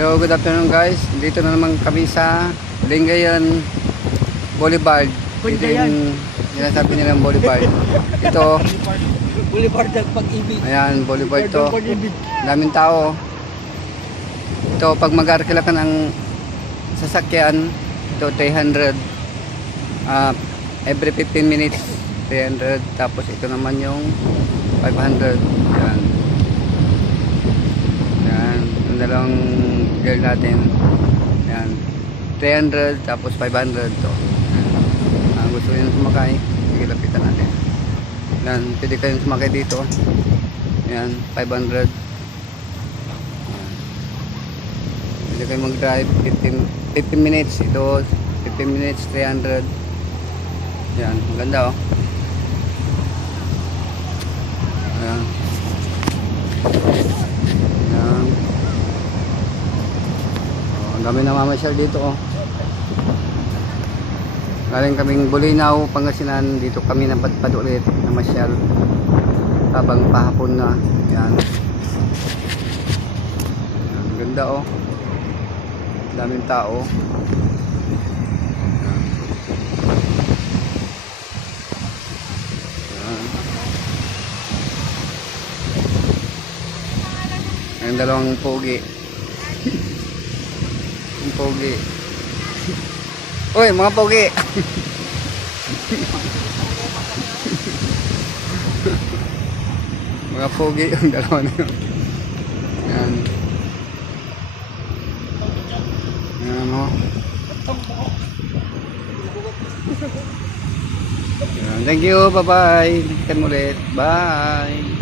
Hello, good afternoon guys. Dito na naman kami sa Lingayen Boulevard. Dito yung sinasabi nilang Boulevard. Ito, Boulevard ng Pag-ibig. ayan, Boulevard to. Daming tao. Ito, pag mag-arkila ka ng sasakyan, ito 300. Every 15 minutes, 300. Tapos ito naman yung 500. Ayan. Ayan, yung dalawang girl natin. Ayan, 300 tapos 500 to. Ayan. Gusto nyo sumakay, sige, lapitan natin. Ayan, pwede kayong sumakay dito. Ayan, 500. Ayan. Pwede kayong mag-drive 15 minutes. Ito 15 minutes, 300. Ayan, maganda oh. Ayan. Ayan. Oh, ang dami namamasyal dito oh. Galing kaming Bulinaw, Pangasinan. Dito kami napadpad ulit namasyal habang pahapon na. Ayan. Ayan, ganda oh. Daming tao. Ang dalawang pogi. Ang pogi. Uy, mga pogi. Mga pogi yung dalawa na yun. Yan. Yan o. Yan. Thank you. Bye-bye. Ikan ulit. Bye.